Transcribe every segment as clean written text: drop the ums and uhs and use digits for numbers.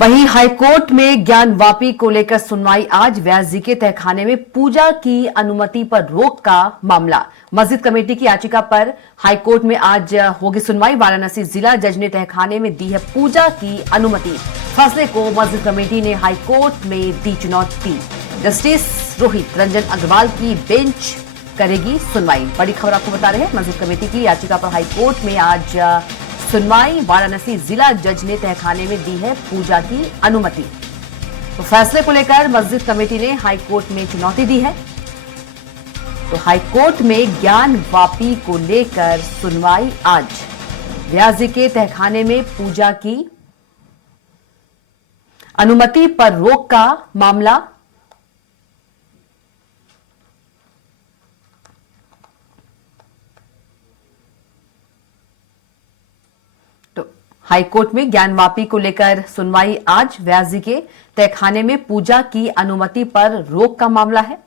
वहीं हाईकोर्ट में ज्ञानवापी को लेकर सुनवाई आज। व्यास जी के तहखाने में पूजा की अनुमति पर रोक का मामला। मस्जिद कमेटी की याचिका पर हाईकोर्ट में आज होगी सुनवाई। वाराणसी जिला जज ने तहखाने में दी है पूजा की अनुमति। फैसले को मस्जिद कमेटी ने हाईकोर्ट में दी चुनौती। जस्टिस रोहित रंजन अग्रवाल की बेंच करेगी सुनवाई। बड़ी खबर आपको बता रहे हैं, मस्जिद कमेटी की याचिका पर हाईकोर्ट में आज सुनवाई। वाराणसी जिला जज ने तहखाने में दी है पूजा की अनुमति। तो फैसले को लेकर मस्जिद कमेटी ने हाईकोर्ट में चुनौती दी है। तो हाईकोर्ट में ज्ञानवापी को लेकर सुनवाई आज। व्यास जी के तहखाने में पूजा की अनुमति पर रोक का मामला। तो हाईकोर्ट में ज्ञानवापी को लेकर सुनवाई आज। व्यास जी के तहखाने में पूजा की अनुमति पर रोक का मामला है।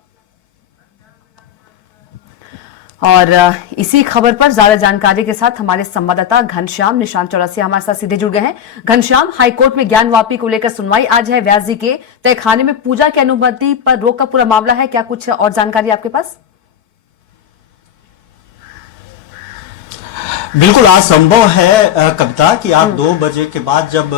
और इसी खबर पर ज्यादा जानकारी के साथ हमारे संवाददाता घनश्याम निशांत चौरसिया हमारे साथ सीधे जुड़ गए हैं। घनश्याम, हाईकोर्ट में ज्ञानवापी को लेकर सुनवाई आज है। व्यास जी के तहखाने में पूजा की अनुमति पर रोक का पूरा मामला है, क्या कुछ और जानकारी आपके पास? बिल्कुल, आज संभव है कविता कि आज 2 बजे के बाद जब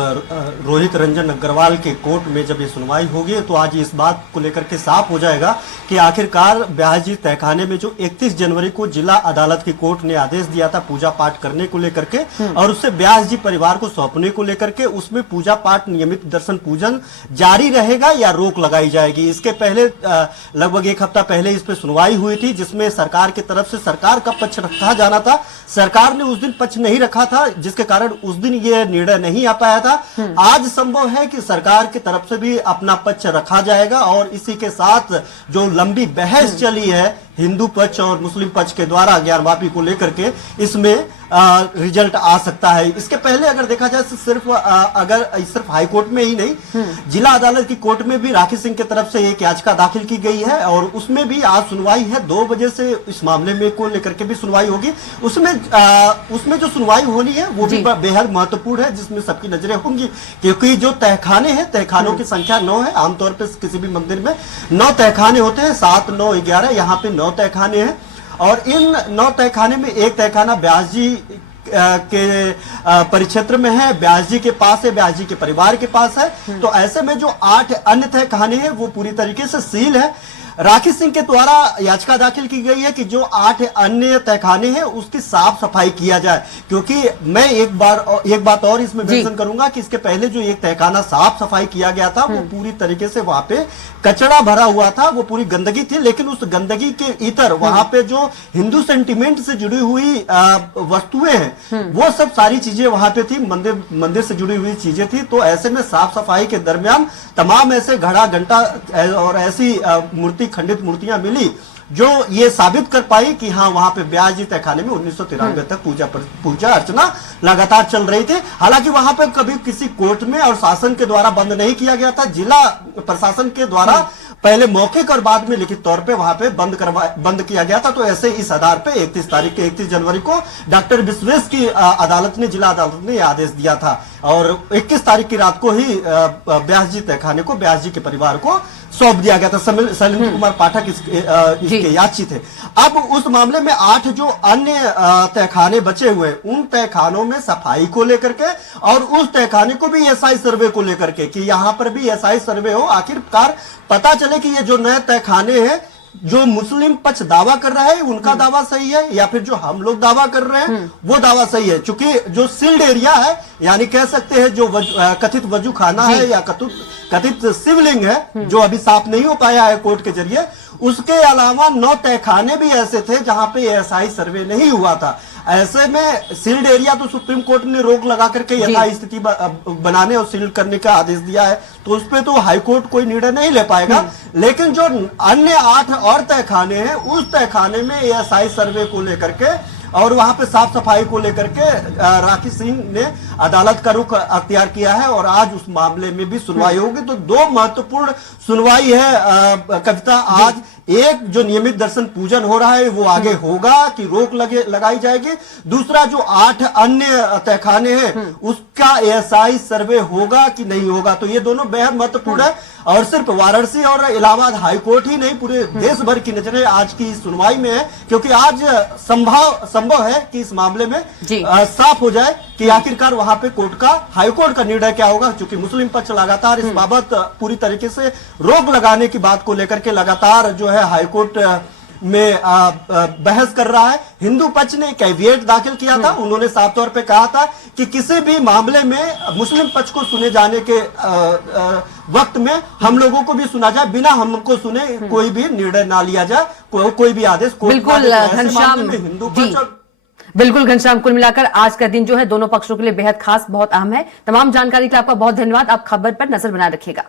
रोहित रंजन अग्रवाल के कोर्ट में जब ये सुनवाई होगी तो आज इस बात को लेकर के साफ हो जाएगा कि आखिरकार व्यास जी तहखाने में जो 31 जनवरी को जिला अदालत की कोर्ट ने आदेश दिया था पूजा पाठ करने को लेकर के और उससे व्यास जी परिवार को सौंपने को लेकर के, उसमें पूजा पाठ नियमित दर्शन पूजन जारी रहेगा या रोक लगाई जाएगी। इसके पहले लगभग 1 हफ्ता पहले इस पर सुनवाई हुई थी जिसमें सरकार की तरफ से सरकार का पक्ष रखा जाना था। सरकार ने उस दिन पक्ष नहीं रखा था जिसके कारण उस दिन ये निर्णय नहीं आ पाया था। आज संभव है कि सरकार की तरफ से भी अपना पक्ष रखा जाएगा और इसी के साथ जो लंबी बहस चली है हिंदू पक्ष और मुस्लिम पक्ष के द्वारा ज्ञानवापी को लेकर के, इसमें रिजल्ट आ सकता है। इसके पहले अगर देखा जाए तो सिर्फ हाईकोर्ट में ही नहीं, जिला अदालत की कोर्ट में भी राखी सिंह की तरफ से एक याचिका दाखिल की गई है और उसमें भी आज सुनवाई है। 2 बजे से इस मामले में को लेकर के भी सुनवाई होगी। उसमें जो सुनवाई होनी है वो भी बेहद महत्वपूर्ण है जिसमें सबकी नजरें होंगी, क्योंकि जो तहखाने हैं, तहखानों की संख्या 9 है। आमतौर पर किसी भी मंदिर में 9 तहखाने होते हैं, 7, 9, 11, यहाँ पे 9 तहखाने हैं और इन 9 तहखाने में एक तहखाना व्यास जी के परिक्षेत्र में है, व्यास जी के पास है, व्यास जी के परिवार के पास है। तो ऐसे में जो 8 अन्य तहखाने हैं वो पूरी तरीके से सील है। राखी सिंह के द्वारा याचिका दाखिल की गई है कि जो 8 अन्य तहखाने हैं उसकी साफ सफाई किया जाए, क्योंकि मैं एक बात और इसमें मेंशन करूंगा कि इसके पहले जो एक तहखाना साफ सफाई किया गया था वो पूरी तरीके से वहां पे कचरा भरा हुआ था, वो पूरी गंदगी थी। लेकिन उस गंदगी के इतर वहां पे जो हिंदू सेंटिमेंट से जुड़ी हुई वस्तुएं हैं वो सब सारी चीजें वहां पे थी, मंदिर से जुड़ी हुई चीजें थी। तो ऐसे में साफ सफाई के दरमियान तमाम ऐसे घड़ा घंटा और ऐसी खंडित मूर्तियां मिली जो ये साबित कर पाई कि हाँ वहां पे व्यास जी तहखाने में 1993 तक पूजा अर्चना लगातार चल रही थी। हालांकि वहां पे कभी किसी कोर्ट में और शासन के द्वारा बंद नहीं किया गया था। जिला प्रशासन के द्वारा पहले मौखिक और बाद में लिखित तौर पे वहां पे बंद किया गया था। तो ऐसे इस आधार पे 31 जनवरी को डॉक्टर विश्वेश की जिला अदालत ने आदेश दिया था और 21 तारीख की रात को ही व्यास जी तहखाने को व्यास जी के परिवार को सौंप दिया गया था। शैलेंद्र कुमार पाठक इसके याची थे। अब उस मामले में 8 जो अन्य तहखाने बचे हुए उन तहखानों में सफाई को लेकर के और उस तहखाने को भी एसआई सर्वे को लेकर के कि यहाँ पर भी एसआई सर्वे हो, आखिरकार पता चले कि ये जो नए तहखाने हैं जो मुस्लिम पक्ष दावा कर रहा है उनका दावा सही है या फिर जो हम लोग दावा कर रहे हैं वो दावा सही है। क्योंकि जो सील्ड एरिया है, यानी कह सकते हैं जो कथित वजू खाना है या कथित शिवलिंग है जो अभी साफ नहीं हो पाया है कोर्ट के जरिए, उसके अलावा 9 तहखाने भी ऐसे थे जहां पे एसआई सर्वे नहीं हुआ था। ऐसे में सील्ड एरिया तो सुप्रीम कोर्ट ने रोक लगा करके यथास्थिति बनाने और सील्ड करने का आदेश दिया है, तो उस पर तो हाईकोर्ट कोई निर्णय नहीं ले पाएगा। लेकिन जो अन्य 8 और तहखाने हैं उस तहखाने में एएसआई सर्वे को लेकर के और वहां पे साफ सफाई को लेकर के राखी सिंह ने अदालत का रुख अख्तियार किया है और आज उस मामले में भी सुनवाई होगी। तो 2 महत्वपूर्ण सुनवाई है कविता आज एक जो नियमित दर्शन पूजन हो रहा है वो आगे होगा कि रोक लगाई जाएगी, दूसरा जो 8 अन्य तहखाने हैं उसका एएसआई सर्वे होगा कि नहीं होगा। तो ये दोनों बेहद महत्वपूर्ण है और सिर्फ वाराणसी और इलाहाबाद हाईकोर्ट ही नहीं, पूरे देश भर की नजरें आज की इस सुनवाई में है, क्योंकि आज संभव है कि इस मामले में साफ हो जाए कि आखिरकार वहां पे कोर्ट का, हाईकोर्ट का निर्णय क्या होगा। क्योंकि मुस्लिम पक्ष लगातार इस बाबत पूरी तरीके से रोक लगाने की बात को लेकर के लगातार जो है हाईकोर्ट में बहस कर रहा है। हिंदू पक्ष ने कैविएट दाखिल किया था, उन्होंने साफ तौर पे कहा था कि किसी भी मामले में मुस्लिम पक्ष को सुने जाने के वक्त में हम लोगों को भी सुना जाए, बिना हमको सुने कोई भी निर्णय ना लिया जाए, कोई भी आदेश कोर्ट बिल्कुल घनश्याम, हिंदू पक्ष बिल्कुल घनश्याम, कुल मिलाकर आज का दिन जो है दोनों पक्षों के लिए बेहद खास, बहुत अहम है। तमाम जानकारी के लिए आपका बहुत धन्यवाद। आप खबर पर नजर बनाए रखिएगा।